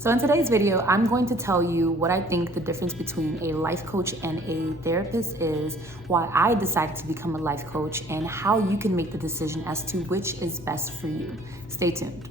So in today's video, I'm going to tell you what I think the difference between a life coach and a therapist is, why I decided to become a life coach, and how you can make the decision as to which is best for you. Stay tuned.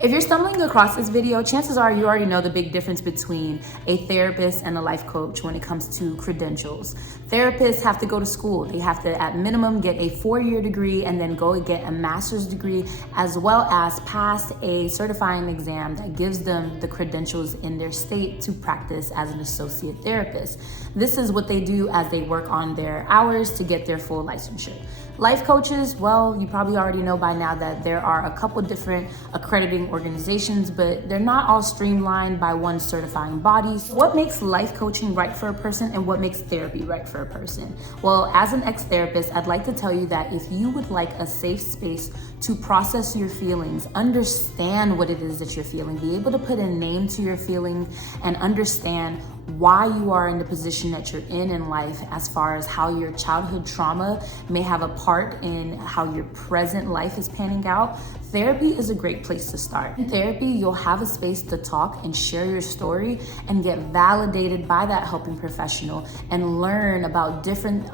If you're stumbling across this video, chances are you already know the big difference between a therapist and a life coach when it comes to credentials. Therapists have to go to school. They have to, at minimum, get a 4-year degree and then go and get a master's degree, as well as pass a certifying exam that gives them the credentials in their state to practice as an associate therapist. This is what they do as they work on their hours to get their full licensure. Life coaches, well, you probably already know by now that there are a couple different accrediting organizations, but they're not all streamlined by one certifying body. What makes life coaching right for a person and what makes therapy right for a person? Well, as an ex-therapist, I'd like to tell you that if you would like a safe space to process your feelings, understand what it is that you're feeling, be able to put a name to your feeling and understand why you are in the position that you're in life, as far as how your childhood trauma may have a part in how your present life is panning out, therapy is a great place to start. In therapy, you'll have a space to talk and share your story and get validated by that helping professional and learn about different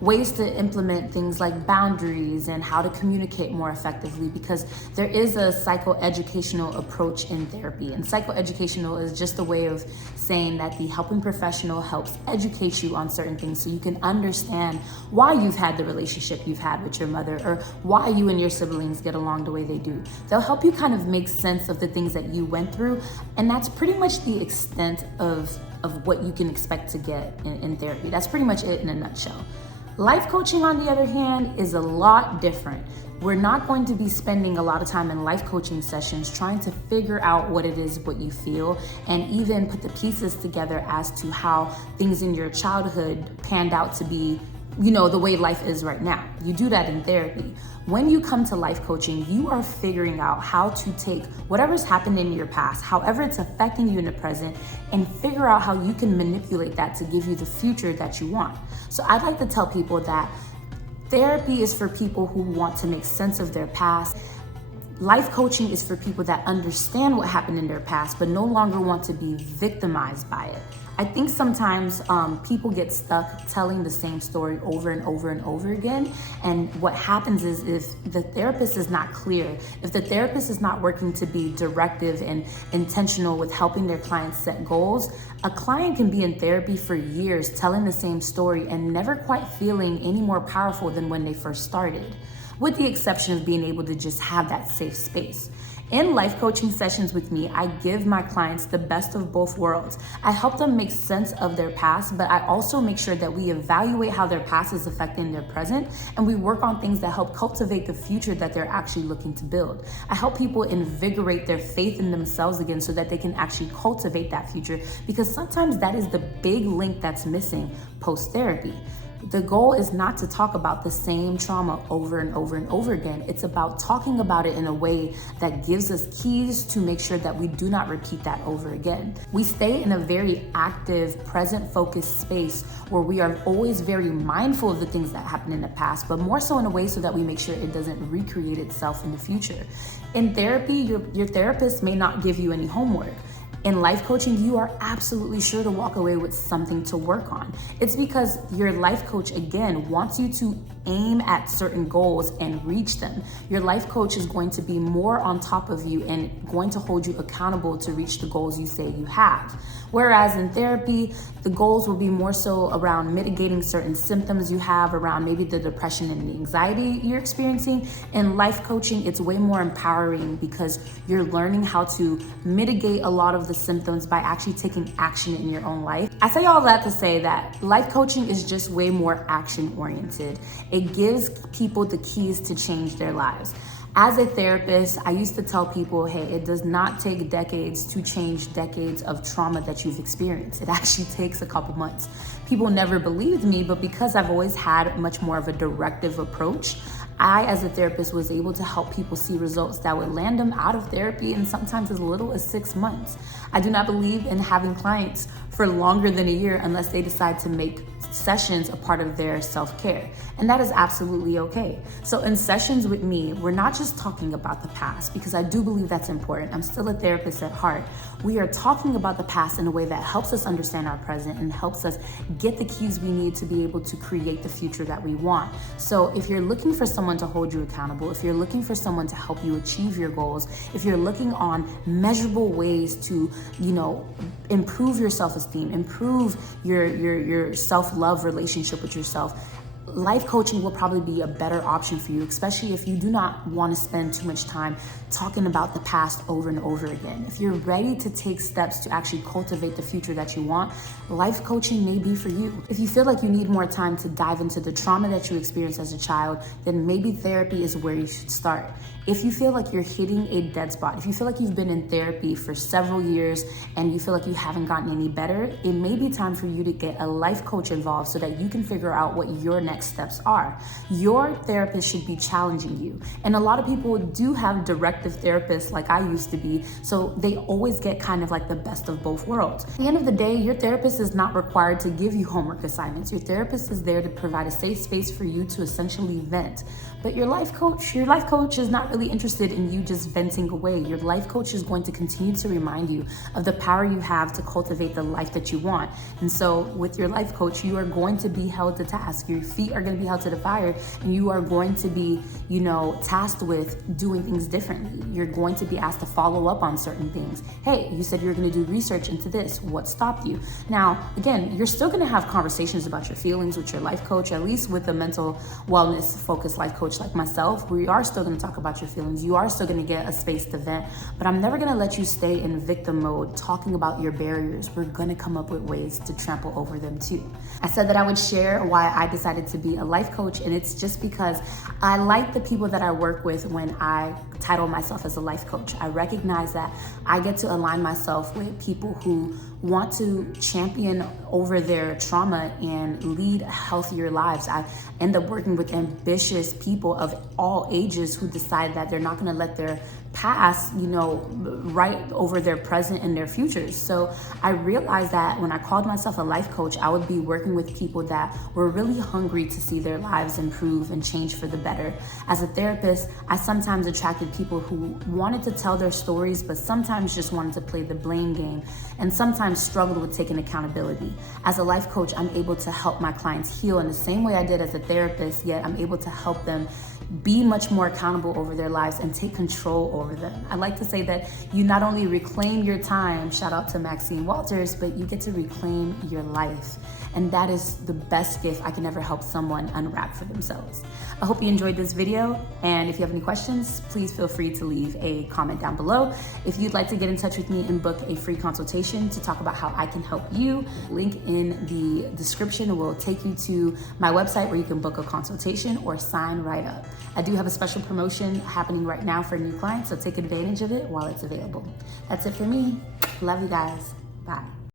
ways to implement things like boundaries and how to communicate more effectively, because there is a psychoeducational approach in therapy. And psychoeducational is just a way of saying that the helping professional helps educate you on certain things so you can understand why you've had the relationship you've had with your mother, or why you and your siblings get along the way they do. They'll help you kind of make sense of the things that you went through, and that's pretty much the extent of what you can expect to get in therapy. That's pretty much it in a nutshell. Life coaching, on the other hand, is a lot different. We're not going to be spending a lot of time in life coaching sessions trying to figure out what it is, what you feel, and even put the pieces together as to how things in your childhood panned out to be, the way life is right now. You do that in therapy. When you come to life coaching, you are figuring out how to take whatever's happened in your past, however it's affecting you in the present, and figure out how you can manipulate that to give you the future that you want. So I'd like to tell people that therapy is for people who want to make sense of their past. Life coaching is for people that understand what happened in their past, but no longer want to be victimized by it. I think sometimes people get stuck telling the same story over and over and over again. And what happens is, if the therapist is not clear, if the therapist is not working to be directive and intentional with helping their clients set goals, a client can be in therapy for years telling the same story and never quite feeling any more powerful than when they first started, with the exception of being able to just have that safe space. In life coaching sessions with me, I give my clients the best of both worlds. I help them make sense of their past, but I also make sure that we evaluate how their past is affecting their present, and we work on things that help cultivate the future that they're actually looking to build. I help people invigorate their faith in themselves again so that they can actually cultivate that future, because sometimes that is the big link that's missing post-therapy. The goal is not to talk about the same trauma over and over and over again. It's about talking about it in a way that gives us keys to make sure that we do not repeat that over again. We stay in a very active, present-focused space where we are always very mindful of the things that happened in the past, but more so in a way so that we make sure it doesn't recreate itself in the future. In therapy, your therapist may not give you any homework. In life coaching, you are absolutely sure to walk away with something to work on. It's because your life coach, again, wants you to aim at certain goals and reach them. Your life coach is going to be more on top of you and going to hold you accountable to reach the goals you say you have. Whereas in therapy, the goals will be more so around mitigating certain symptoms you have, around maybe the depression and the anxiety you're experiencing. In life coaching, it's way more empowering because you're learning how to mitigate a lot of the symptoms by actually taking action in your own life. I say all that to say that life coaching is just way more action oriented. It gives people the keys to change their lives. As a therapist, I used to tell people, hey, it does not take decades to change decades of trauma that you've experienced. It actually takes a couple months. People never believed me, but because I've always had much more of a directive approach, I, as a therapist, was able to help people see results that would land them out of therapy in sometimes as little as 6 months. I do not believe in having clients for longer than a year unless they decide to make sessions a part of their self-care. And that is absolutely okay. So in sessions with me, we're not just talking about the past, because I do believe that's important. I'm still a therapist at heart. We are talking about the past in a way that helps us understand our present and helps us get the keys we need to be able to create the future that we want. So if you're looking for someone to hold you accountable, if you're looking for someone to help you achieve your goals, if you're looking on measurable ways to, improve your self-esteem, improve your self-love relationship with yourself, life coaching will probably be a better option for you, especially if you do not want to spend too much time talking about the past over and over again. If you're ready to take steps to actually cultivate the future that you want, life coaching may be for you. If you feel like you need more time to dive into the trauma that you experienced as a child, then maybe therapy is where you should start. If you feel like you're hitting a dead spot, if you feel like you've been in therapy for several years and you feel like you haven't gotten any better, it may be time for you to get a life coach involved so that you can figure out what your next steps are. Your therapist should be challenging you. And a lot of people do have directive therapists like I used to be, so they always get kind of like the best of both worlds. At the end of the day, your therapist is not required to give you homework assignments. Your therapist is there to provide a safe space for you to essentially vent. But your life coach is not really interested in you just venting away. Your life coach is going to continue to remind you of the power you have to cultivate the life that you want. And so with your life coach, you are going to be held to task. Your feet are going to be held to the fire, and you are going to be, tasked with doing things differently. You're going to be asked to follow up on certain things. Hey, you said you were going to do research into this. What stopped you? Now, again, you're still going to have conversations about your feelings with your life coach, at least with a mental wellness focused life coach like myself. We are still going to talk about your feelings. You are still going to get a space to vent, but I'm never going to let you stay in victim mode talking about your barriers. We're going to come up with ways to trample over them too. I said that I would share why I decided to be a life coach, and it's just because I like the people that I work with when I title myself as a life coach. I recognize that I get to align myself with people who want to champion over their trauma and lead healthier lives. I end up working with ambitious people of all ages who decide that they're not going to let their past, right over their present and their futures. So I realized that when I called myself a life coach, I would be working with people that were really hungry to see their lives improve and change for the better. As a therapist, I sometimes attracted people who wanted to tell their stories, but sometimes just wanted to play the blame game, and sometimes struggled with taking accountability. As a life coach, I'm able to help my clients heal in the same way I did as a therapist, yet I'm able to help them be much more accountable over their lives and take control over them. I like to say that you not only reclaim your time, shout out to Maxine Walters, but you get to reclaim your life. And that is the best gift I can ever help someone unwrap for themselves. I hope you enjoyed this video, and if you have any questions, please feel free to leave a comment down below. If you'd like to get in touch with me and book a free consultation to talk about how I can help you, link in the description will take you to my website where you can book a consultation or sign right up. I do have a special promotion happening right now for new clients, so take advantage of it while it's available. That's it for me. Love you guys. Bye.